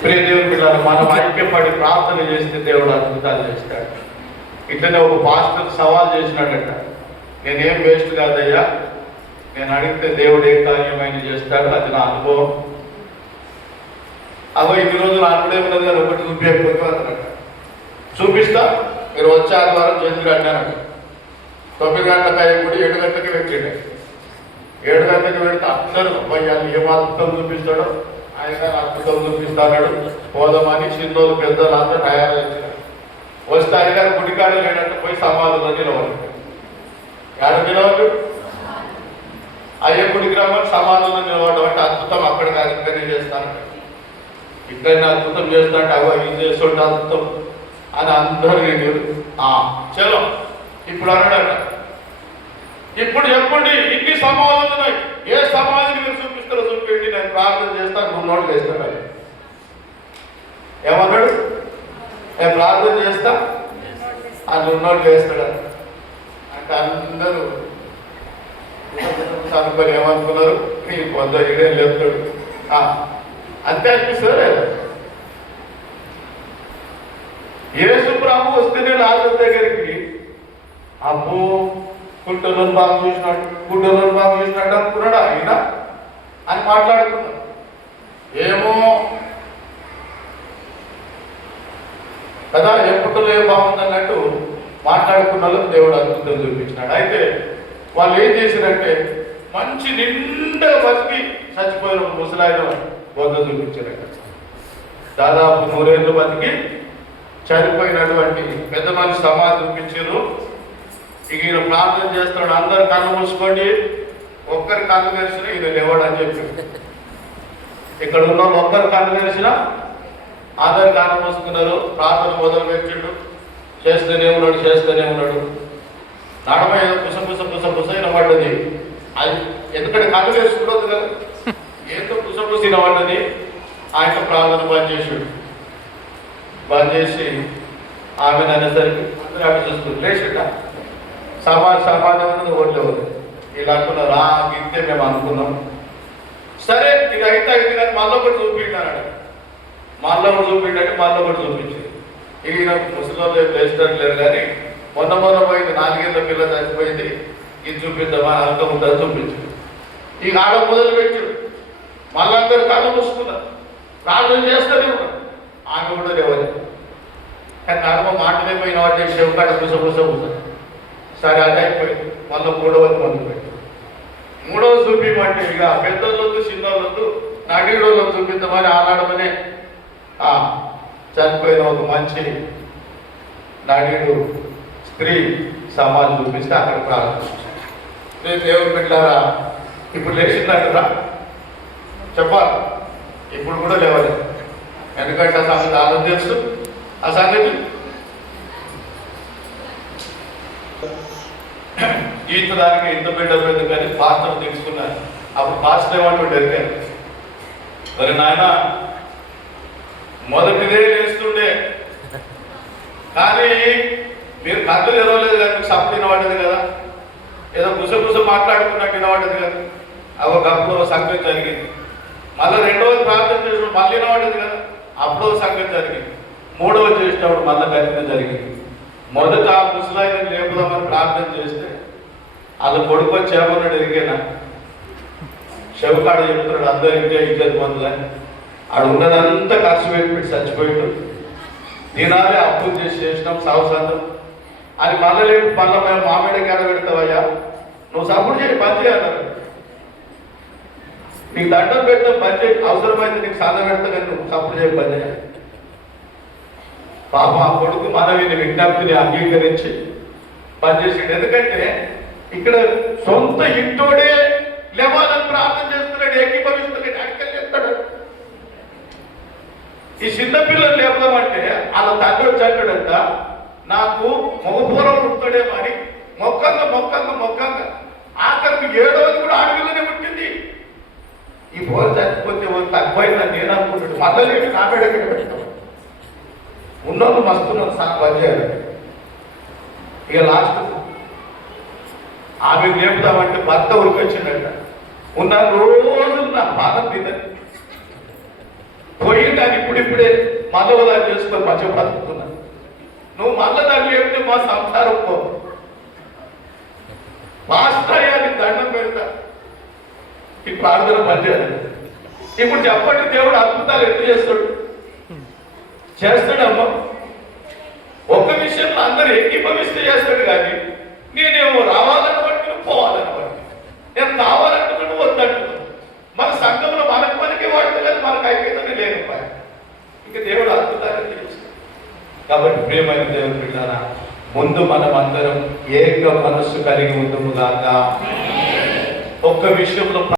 ప్రియ దేవుని పిల్లలు, మనం ఐక్యపడి ప్రార్థన చేస్తే దేవుడు అద్భుతాలు చేస్తాడు. ఇట్లనే ఒక పాస్టర్ సవాల్ చేసినాడట, నేనేం వేస్ట్ కాదయ్యా, నేను అడిగితే దేవుడు ఏ కార్యమైన చేస్తాడు, అది నా అనుభవం. అగో ఇన్ని రోజులు అనుకునేమన్నది కానీ ఒకటి చూపించకపోతే అన్నట, చూపిస్తా మీరు వచ్చే ఆదివారం చేతులు అన్నాడు. 9 గంటలకు అయ్యకుడి 7 గంటలకి పెట్టిండే. 7 గంటలకు పెడితే అందరూ అబ్బాయి ఏం అద్భుతం చూపిస్తాడో ఆయన అద్భుతం చూపిస్తాడు పోదామని చిన్నోళ్ళు పెద్దలు అంతా తయారు చేసినారు. వస్తే ఆయన గారు గుడికాడ లేడంటే పోయి సమాధుల్లో నిలవాలి. ఎక్కడ నిలవాలి? అయ్యే గుడికి రమ్మని సమాధుల్లో నిలవడం అంటే అద్భుతం అక్కడ కాదు ఇక్కడనే చేస్తాను, ఇక్కడనే అద్భుతం చేస్తానంటే అవి ఇది చేస్తుంటే అద్భుతం అని అందరూ నేను చలో ఇప్పుడు అన్నాడట, ఇప్పుడు చెప్పండి ఇన్ని సమాధులు ఉన్నాయి, ఏ సమాధిని మీరు చూపిస్తారో చూపించండి, నేను ప్రార్థన చేస్తాను, 2 నోట్లు వేస్తాను. అది ఏమన్నాడు? నేను ప్రార్థన చేస్తా, ఆ 2 నోట్లు వేస్తాడు అంటే అందరూ అనుకొని ఏమనుకున్నారు, ఈ పొద్దు ఇడే లేపుతాడు అంతే అనిపిస్తుంది. యేసు ప్రభు వస్తేనే లాజరు దగ్గరికి అబ్బో గుడ్డలను బాగా చూసినాడు అనుకున్నాడు ఆయన అని మాట్లాడుకున్నాడు. ఏమో కదా ఎప్పుడో ఏ బాగుందన్నట్టు మాట్లాడుకున్న వాళ్ళకి దేవుడు అద్భుతం చూపించినాడు. అయితే వాళ్ళు ఏం చేశారంటే మంచి నిండా బతికి చచ్చిపోయిన ఒక ముసలాయన బోధ చూపించారట. దాదాపు 100 ఏళ్ళు బతికి చనిపోయినటువంటి పెద్ద మనిషి సమాధి చూపించారు. ఇక ఈయన ప్రార్థన చేస్తున్నాడు, అందరు కళ్ళు మూసుకోండి, ఒక్కరి కళ్ళు తెరిచిన ఈయన లేవాడు అని చెప్పి ఇక్కడ ఉన్న ఒక్కరి కళ్ళు తెరిచిన అందరు కళ్ళు మూసుకున్నారు. ప్రార్థన మొదలు పెట్టిండు, చేస్తూనే ఉన్నాడు. నడమ ఏదో పుస వినబడ్డది. అది ఎందుకంటే కళ్ళు తెరుచుకుంటుంది కదా, ఏదో పుస వినబడ్డది. ఆయన ప్రార్థన బంద్ చేసి ఆమెను అనేసరికి అందరూ ఆమె చూసుకుని లేచిట సమాజం అన్నది ఓట్లేవు. ఇలా అనుకున్నారు, గిట్టే మేము అనుకున్నాం, సరే ఇక అయితే కానీ మళ్ళీ ఒకటి చూపించాడు. మళ్ళీ ఒకటి చూపించి ఇక ఈయన ముసలిలో లేచినట్లేదు కానీ మొన్న పోయింది 4 ఏళ్ళ పిల్ల చచ్చిపోయింది, ఇది చూపిద్దామా అనుకుంటారు చూపించాడు. ఇక ఆడ మొదలుపెట్టాడు, మళ్ళీ అందరు కళ్ళు మూసుకున్నారు, ప్రార్థన చేస్తూనే ఉన్నారు. ఆమె కూడా లేవాలి కానీ నడమ మాటలే పోయిన వాటి చెవుకాడ పుస సరే అది అయిపోయింది. మళ్ళీ 3వది మొదలుపెట్టాడు. 3వది చూపించమంటే ఇక పెద్దోళ్ళొద్దు చిన్నోళ్ళొద్దు నడిరోళ్ళకు చూపిద్దామని ఆనాడమనే చనిపోయిన ఒక మంచి నడిడు స్త్రీ సమాజం చూపిస్తే అక్కడ ప్రారంభించారు. దేవుడు పెట్టారా ఇప్పుడు లేచిందంటారా చెప్పాలి, ఇప్పుడు కూడా లేవాలి. ఎందుకంటే ఆ సంగతి ఆలోచన తెలుసు. ఆ సంగతి జీవితానికి ఇంత బిల్డప్ ఎందుకని పాస్టర్ తెలుసుకున్నారు. అప్పుడు పాస్టర్ ఏమంటుండే మరి నాయన మొదటిదే లేస్తుండే కానీ మీరు కళ్ళు తెరవలేదు కదా, మీకు సప్పుడు వినబడ్డది కదా, ఏదో గుసగుస మాట్లాడుకున్నట్టు వినబడ్డది కదా, అప్పుడు సంగతి జరిగింది. మళ్ళీ 2వది ప్రార్థన చేసినప్పుడు మళ్ళీ వినబడ్డది కదా, అప్పుడు సంగతి జరిగింది. 3వది చేసినప్పుడు మళ్ళీ గట్టిగా జరిగింది. మొదట ఆ ముసలాయిని లేపుదామని ప్రార్థన చేస్తే వాళ్ళ కొడుకు వచ్చి ఏమన్నాడు ఎరిగేనా, చెవుకాడ చెప్తున్నాడు అందరికీ ఇచ్చేది పొందులని. ఆడు ఉన్నదంతా ఖర్చు పెట్టి చచ్చిపోయాడు, తినాలి అప్పులు చేసినాం సావసాంతం అని మళ్ళీ లేపు మళ్ళీ మేము మామిడికి ఎడ పెడతావయ్యా, నువ్వు సపోర్ట్ చేయి పని చేయాలన్నారు. నీకు దండం పెడతాం పని చేయి, అవసరమైతే నీకు సాధ పెడతా కానీ నువ్వు సపోర్ట్ చేయి పని చేయాలి. పాప ఆ కొడుకు మనవిని విజ్ఞప్తిని అంగీకరించి పనిచేసాడు. ఎందుకంటే ఇక్కడ సొంత ఇంటోడే లేవాలని ప్రార్థన చేస్తున్నాడు, ఏకీభవిస్తున్నాడు, అక్కడికి చెప్తాడు. ఈ చిన్నపిల్లలు లేపుదామంటే వాళ్ళ తండ్రి వచ్చాడంట, నాకు మగపూర్వం పుడతాడేమో అని మొక్కంగా ఆఖరికి 7వది కూడా ఆడపిల్లనే పుట్టింది. ఈ పోరు చచ్చిపోతే తక్కువైందని నేను అనుకుంటాడు. మళ్ళీ నాబేడ పెట్టాం ఉన్నోళ్ళు మస్తున్నారు సార్ పనిచేయాలి. ఇక లాస్ట్ ఆమె లేపుదామంటే భర్త ఉరికొచ్చిండట, ఉన్న రోజులు నా బాధ తిన్నది పోయింది. అని ఇప్పుడు ఇప్పుడిప్పుడే మళ్ళా చేసుకొని మంచిగా బతుకుతున్నా. నువ్వు మళ్ళా దాన్ని చెప్తే మా సంసారం పో మాస్టర్ అయ్యాన్ని దండం పెడతా. ఈ ప్రార్థన పనిచేయాలి. ఇప్పుడు చెప్పండి, దేవుడు అద్భుతాలు ఎట్లా చేస్తాడు? చేస్తాడమ్మా. ఒక్క విషయంలో అందరూ ఏకీభవిస్తే చేస్తాడు, కానీ నేనేమో రావాలని బట్టి నువ్వు పోవాలని బట్టి, నేను కావాలంటున్నా నువ్వు వద్దంటున్నాను. మన సంఘంలో మనకి వాడతలేదు, మనకు అయిపోయిందని లేదు. ఇంకా దేవుడు అద్భుతాలు చేస్తాడు. కాబట్టి ప్రియమైన దేవుని బిడ్డలారా, ముందు మనం అందరం ఏక మనస్సు కలిగి ఉందుము గాక. ఒక్క విషయంలో